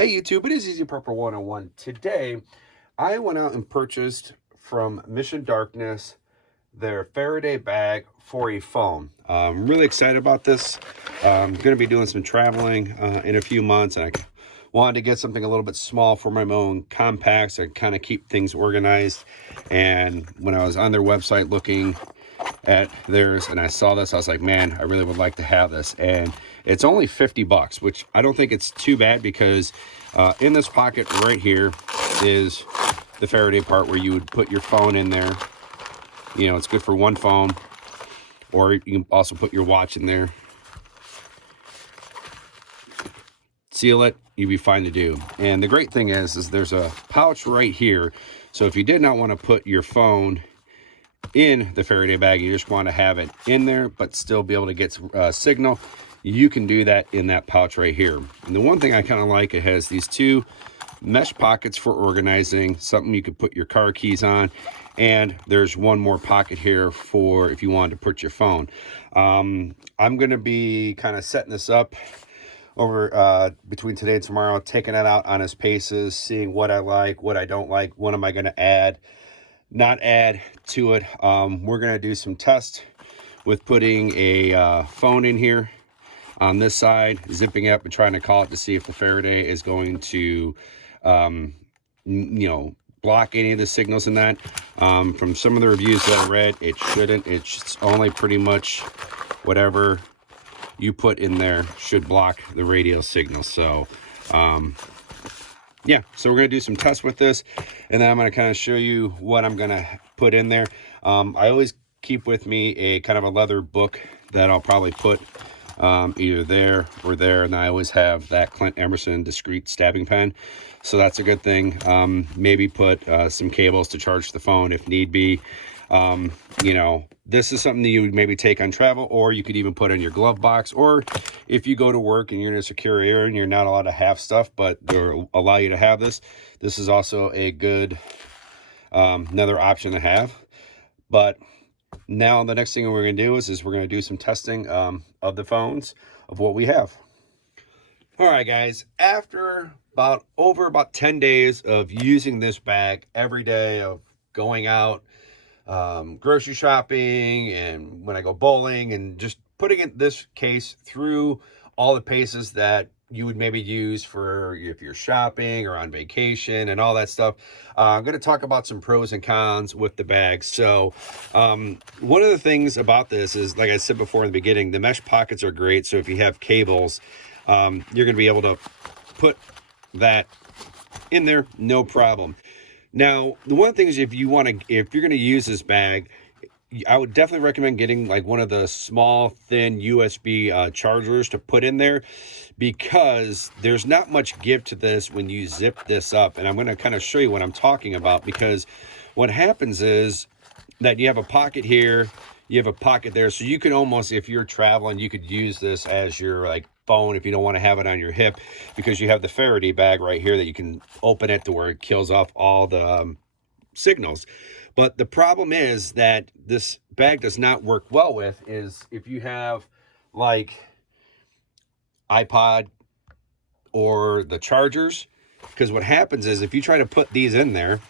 Hey YouTube, it is Easy Prepper 101. Today, I went out and purchased from Mission Darkness their Faraday bag for a phone. I'm really excited about this. I'm going to be doing some traveling in a few months, and I wanted to get something a little bit small for my own compact so I kind of keep things organized. And when I was on their website looking at theirs and I saw this, I was like, man, I really would like to have this. And it's only 50 bucks, which I don't think it's too bad, because in this pocket right here is the Faraday part where you would put your phone in there. You know, it's good for one phone, or you can also put your watch in there. Seal it, you'd be fine to do. And the great thing is there's a pouch right here. So if you did not want to put your phone in the Faraday bag, you just want to have it in there but still be able to get signal, you can do that in that pouch right here. And the one thing I kind of like, it has these two mesh pockets for organizing, something you could put your car keys on, and there's one more pocket here for if you wanted to put your phone. I'm going to be kind of setting this up over between today and tomorrow, taking it out on its paces, seeing what I like, what I don't like, what am I going to add, not add to it. We're going to do some tests with putting a phone in here on this side, zipping up and trying to call it to see if the Faraday is going to block any of the signals in that. From some of the reviews that I read, it shouldn't. It's only pretty much whatever you put in there should block the radio signal. So yeah, so we're going to do some tests with this, and then I'm going to kind of show you what I'm going to put in there. I always keep with me a kind of a leather book that I'll probably put either there or there, and I always have that Clint Emerson discreet stabbing pen, so that's a good thing. Maybe put some cables to charge the phone if need be. This is something that you would maybe take on travel, or you could even put in your glove box, or if you go to work and you're in a secure area and you're not allowed to have stuff, but they'll allow you to have this. This is also a good another option to have. But now the next thing we're going to do is we're going to do some testing of the phones of what we have. All right, guys, after about 10 days of using this bag every day, of going out grocery shopping, and when I go bowling, and just putting this case through all the paces that you would maybe use for if you're shopping or on vacation and all that stuff. I'm going to talk about some pros and cons with the bag. So one of the things about this is, like I said before in the beginning, the mesh pockets are great. So if you have cables, you're going to be able to put that in there, no problem. Now, the one thing is, if you're going to use this bag, I would definitely recommend getting like one of the small, thin USB chargers to put in there, because there's not much give to this when you zip this up. And I'm going to kind of show you what I'm talking about, because what happens is that you have a pocket here, you have a pocket there. So you can almost, if you're traveling, you could use this as your like phone if you don't want to have it on your hip, because you have the Faraday bag right here that you can open it to where it kills off all the signals. But the problem is that this bag does not work well with is if you have like iPod or the chargers, because what happens is if you try to put these in there,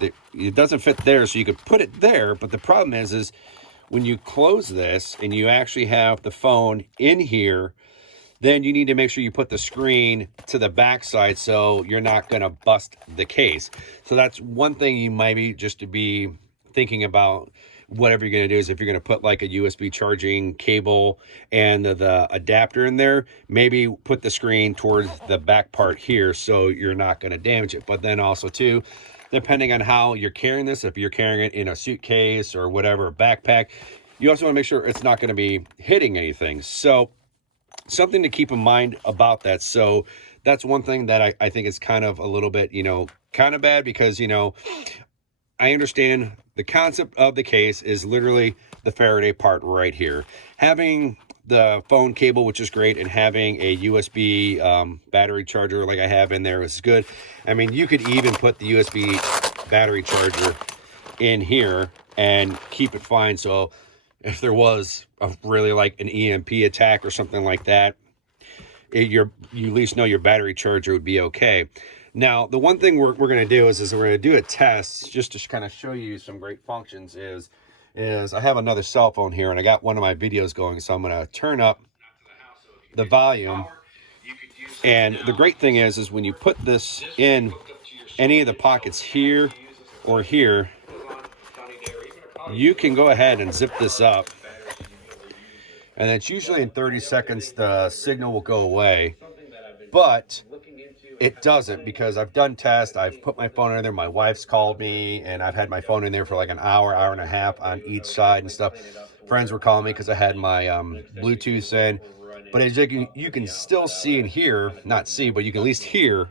it doesn't fit there. So you could put it there, but the problem is when you close this and you actually have the phone in here, then you need to make sure you put the screen to the back side so you're not going to bust the case. So that's one thing you might be just to be thinking about. Whatever you're going to do is if you're going to put like a USB charging cable and the adapter in there, maybe put the screen towards the back part here so you're not going to damage it. But then also too, depending on how you're carrying this, if you're carrying it in a suitcase or whatever, a backpack, you also want to make sure it's not going to be hitting anything. So something to keep in mind about that. So that's one thing that I think is kind of a little bit, kind of bad, because, I understand the concept of the case is literally the Faraday part right here. Having the phone cable, which is great, and having a USB battery charger like I have in there is good. I mean, you could even put the USB battery charger in here and keep it fine. So if there was really like an EMP attack or something like that, you at least know your battery charger would be okay. Now, the one thing we're going to do is we're going to do a test just to kind of show you some great functions is I have another cell phone here, and I got one of my videos going, so I'm going to turn up the volume. And the great thing is when you put this in any of the pockets here or here, you can go ahead and zip this up. And it's usually in 30 seconds, the signal will go away. But it doesn't, because I've done tests. I've put my phone in there. My wife's called me, and I've had my phone in there for like an hour, hour and a half on each side and stuff. Friends were calling me because I had my Bluetooth in. But as you can still see and hear, not see, but you can at least hear,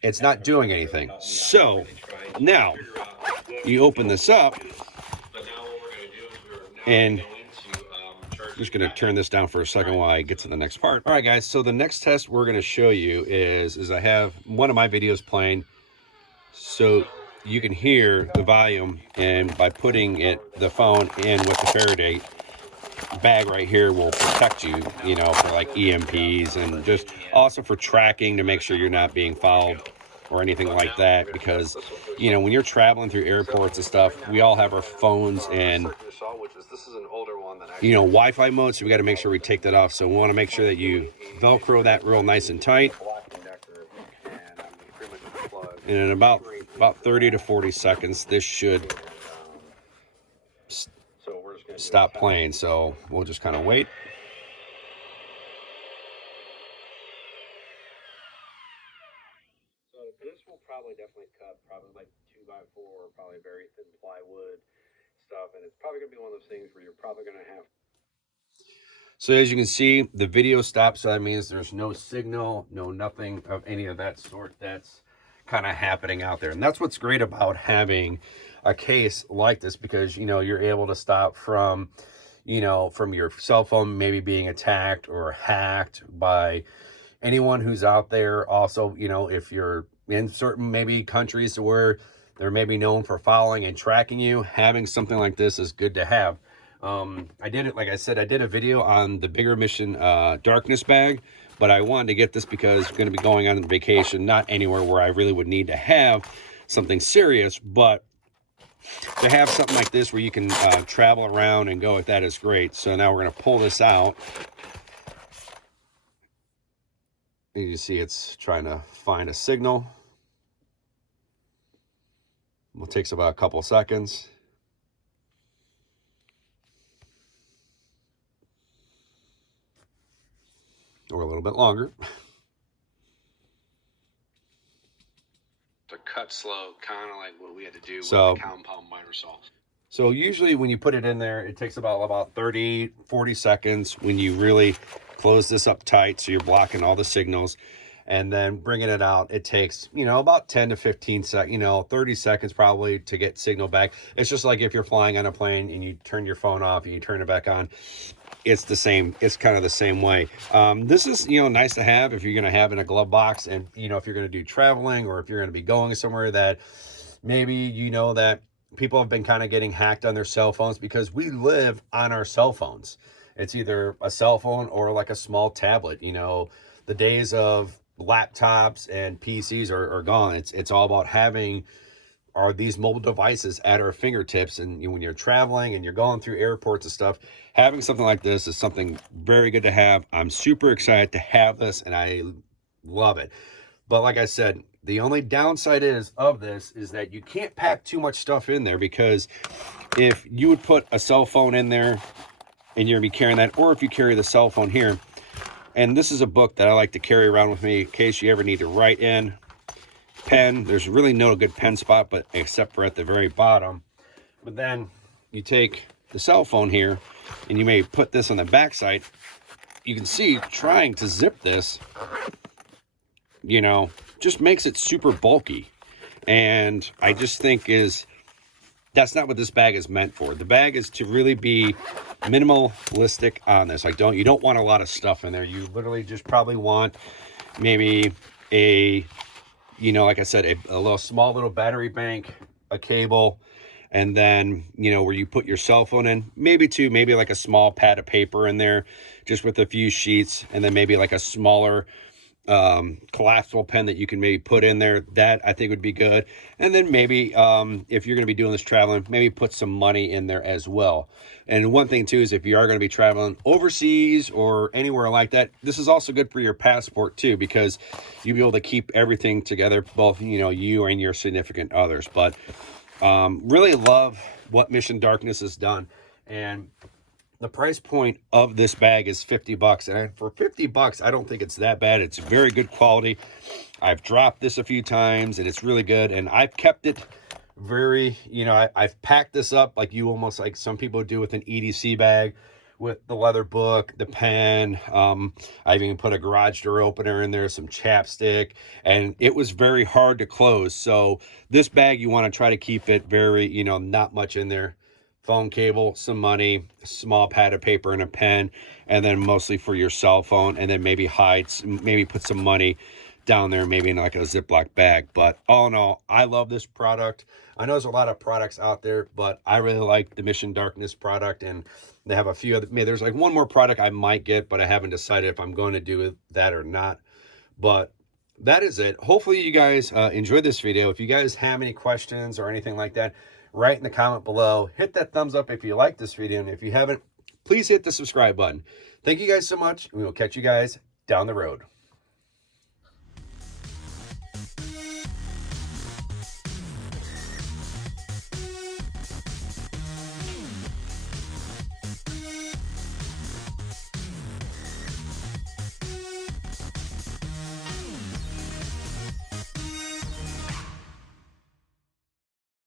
it's not doing anything. So now you open this up, and I'm just going to turn this down for a second while I get to the next part. All right, guys, so the next test we're going to show you is I have one of my videos playing so you can hear the volume, and by putting the phone in with the Faraday bag right here will protect you, you know, for like EMPs, and just also for tracking to make sure you're not being followed or anything like that, because, you know, when you're traveling through airports and stuff, we all have our phones in, you know, Wi-Fi mode, so we got to make sure we take that off. So we want to make sure that you Velcro that real nice and tight. And in about 30 to 40 seconds, this should stop playing. So we'll just kind of wait. So this will probably definitely cut probably like 2x4, probably very thin plywood stuff, and it's probably gonna be one of those things where you're probably gonna have. So as you can see, the video stops, so that means there's no signal, nothing of any of that sort that's kind of happening out there. And that's what's great about having a case like this, because, you know, you're able to stop from, you know, from your cell phone maybe being attacked or hacked by anyone who's out there. Also, you know, if you're in certain maybe countries where they're maybe known for following and tracking you, having something like this is good to have. I did it, like I said, I did a video on the bigger mission darkness bag, but I wanted to get this because I'm going to be going on vacation, not anywhere where I really would need to have something serious, but to have something like this where you can travel around and go with that is great. So now we're going to pull this out. And you see it's trying to find a signal. It takes about a couple seconds. Or a little bit longer. To cut slow, kind of like what we had to do with the compound miter saw. So usually when you put it in there, it takes about 30, 40 seconds when you really close this up tight, so you're blocking all the signals. And then bringing it out, it takes, you know, about 10 to 15 seconds, you know, 30 seconds probably to get signal back. It's just like if you're flying on a plane and you turn your phone off and you turn it back on. It's the same. It's kind of the same way. This is, you know, nice to have if you're going to have in a glove box, and, you know, if you're going to do traveling, or if you're going to be going somewhere that maybe, you know, that people have been kind of getting hacked on their cell phones, because we live on our cell phones. It's either a cell phone or like a small tablet. You know, the days of laptops and PCs are gone. It's all about having these mobile devices at our fingertips. And when you're traveling and you're going through airports and stuff, having something like this is something very good to have. I'm super excited to have this, and I love it. But like I said, the only downside is that you can't pack too much stuff in there, because if you would put a cell phone in there and you're gonna be carrying that, or if you carry the cell phone here, and this is a book that I like to carry around with me in case you ever need to write in. Pen, there's really no good pen spot, but except for at the very bottom. But then you take the cell phone here, and you may put this on the back side. You can see trying to zip this, you know, just makes it super bulky. And I just think that's not what this bag is meant for. The bag is to really be minimalistic on this. You don't want a lot of stuff in there. You literally just probably want maybe a, you know, like I said, a small little battery bank, a cable, and then, you know, where you put your cell phone in, maybe like a small pad of paper in there, just with a few sheets, and then maybe like a smaller collapsible pen that you can maybe put in there. That I think would be good. And then maybe if you're going to be doing this traveling, maybe put some money in there as well. And one thing too is if you are going to be traveling overseas or anywhere like that, this is also good for your passport too, because you'll be able to keep everything together, both, you know, you and your significant others. But really love what Mission Darkness has done. And the price point of this bag is $50, and for $50, I don't think it's that bad. It's very good quality. I've dropped this a few times, and it's really good. And I've kept it very, you know, I've packed this up like you almost like some people do with an EDC bag, with the leather book, the pen. I've even put a garage door opener in there, some chapstick, and it was very hard to close. So this bag, you want to try to keep it very, you know, not much in there. Phone cable, some money, a small pad of paper and a pen, and then mostly for your cell phone, and then maybe maybe put some money down there, maybe in like a Ziploc bag. But all in all, I love this product. I know there's a lot of products out there, but I really like the Mission Darkness product, and they have a few other, maybe there's like one more product I might get, but I haven't decided if I'm going to do that or not. But that is it. Hopefully you guys enjoyed this video. If you guys have any questions or anything like that, write in the comment below. Hit that thumbs up if you like this video, and if you haven't, please hit the subscribe button. Thank you guys so much. We will catch you guys down the road.